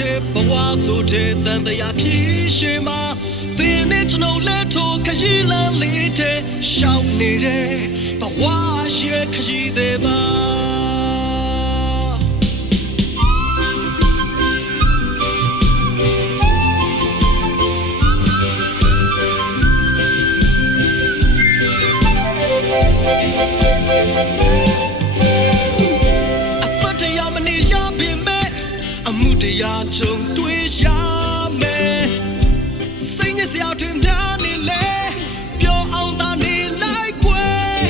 တဲ့ဘဝဆိုတဲ့တန်တရားဖြစ်ရှိမှာသင်နဲ့ကျွန်တော်လက်ထိုးခရီးလမ်းလေးတဲ့ရှောင်းနေတဲ့ဘဝရဲ့ခရီးတွေပါတရားကြုံတွေ့ရမယ်စိတ်နဲ့စရာတွေများနေလေပျော်အောင်သာနေလိုက်ွယ်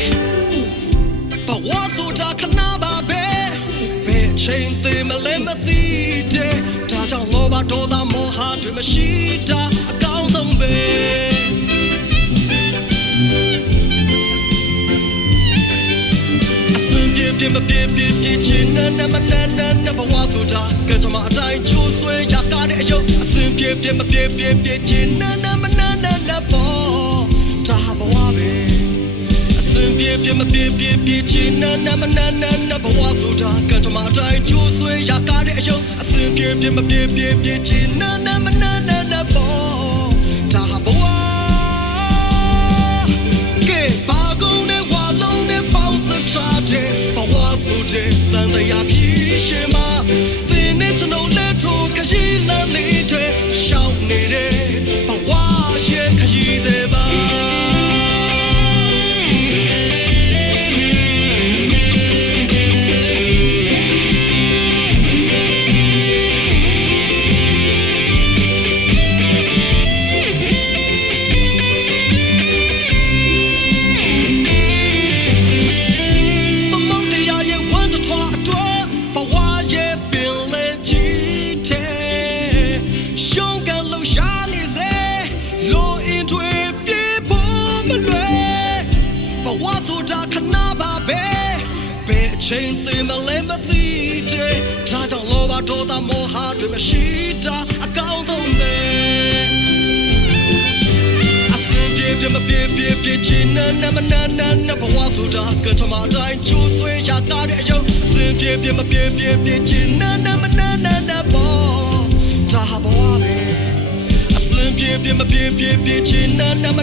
ဘဝဆိုတာခဏပါပဲဘယ်အချိန်သေးမလဲမသိတဲ့ဒါကြောင့်လောဘဒေါသမောဟတွေမရှိတာအကောင်းဆုံးပဲပြမပြပြပြချင်းနမနနဘဝဆိုတာကကြမှာအတိုင်းချိုးဆွဲရကားတဲ့အယုတ်အစင်ပြမပြပြချင်းနမနပေါ်ဒါဘဝပဲအစင်ပြမပြချင်းနမနဘဝဆိုတာကကြမှာအတိုင်းချိုးဆွဲရကားတဲ့အယုတ်အစင်ပြမပြချင်းနမနပေါ်ဒါဘဝကဲဘာကုန်နဲ့ဝါလုံးနဲ့ပေါင်းစထားတဲ့တန်တရားဖြစ်ရှိမှာသင်နဲ့ကျွန်တော်လက်ထိုးခရီးလမ်းလေးတဲ့ရှောင်းနေတဲ့ဘဝရဲ့ခရီးတွေပါချိန်သေးမလဲမသိတဲ့ဒါကြောင့်လောဘဒေါသမောဟတွေမရှိတာအကောင်းဆုံးပဲအစင်ပြမပြချင်းနမနဘဝဆိုတာကထမတိုင်းချိုးဆွဲရကားတဲ့အယုတ်အစင်ပြမပြချင်းနမနပေါ်ဒါဘဝပဲအစင်ပြမပြချင်းနမ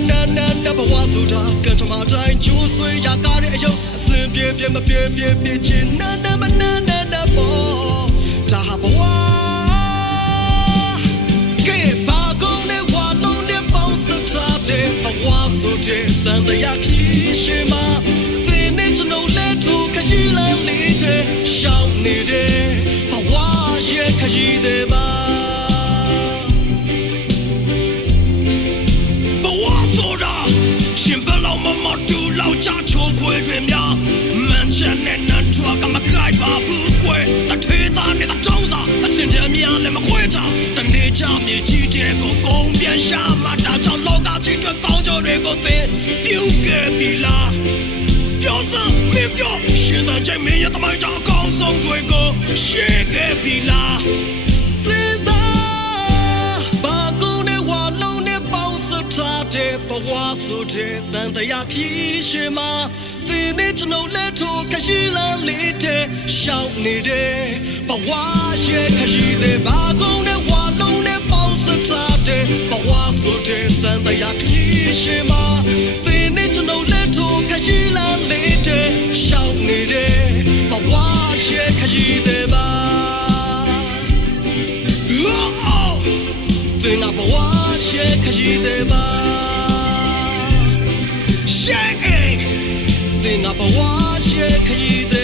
နဘဝဆိုတာကထမတိုင်းချိုးဆွဲရကားတဲ့အယုတ်ပြမပြချင်းနမနပေါ်ဒါဘဝကဲဘာကုန်နဲ့ဝါလုံးနဲ့ပေါင်းစထားတဲ့ဘဝဆိုတဲ့တန်တရားဖြစ်ရှိမှာသင်နဲ့ကျွန်တော်လက်ထိုးခရီးလမ်းလေးတဲ့ရှောင်းနေတဲ့ဘဝရဲ့ခရီးတွေပါဘဝဆိုတာရှင်ဘလောက်မတူလောက်ချချိုးခွေတွေများချက်နဲ့နတ်ထွားကမကိုက်ပါဘူးကွယ်တထေးသားနဲ့တောင်းစားအစင်တည်းများလည်းမခွဲချတနေ့ချမြေကြီးတဲ့ကိုကုန်းပြန်ရှာမှတာကြောင့်လောကကြီးတွေကောင်းကြတွေကိုသိပြုခဲ့ပြီလားပြောစမ်းမပြောရှင်သာချိန်မင်းရဲ့တမိုင်းကြောင့်အကောင်းဆုံးတွေကိုရှင်းခဲ့ပြီလားစဉ်းစားဘာကုန်နဲ့ဝါလုံးနဲ့ပေါင်းစထားတဲ့ဘဝဆိုတဲ့တန်တရားဖြစ်ရှိမှာသင်နဲ့ကျွန်တော်လက်ထိုးခရီးလမ်းလေးတဲ့ရှောင်းနေတဲ့ဘဝရဲ့ခရီးတွေဘာကုန်နဲ့ဝါလုံးနဲ့ပေါင်းစထားတဲ့ဘဝဆိုတဲ့တန်တရားခရီးရှိမှာသင်နဲ့ကျွန်တော်လက်ထိုးခရီးလမ်းလေးတဲ့ရှောင်းနေတဲ့ဘဝရဲ့ခရီးတွေပါသင်ကဘဝရဲ့ခရီးတွေပါThing up a wash, yeah,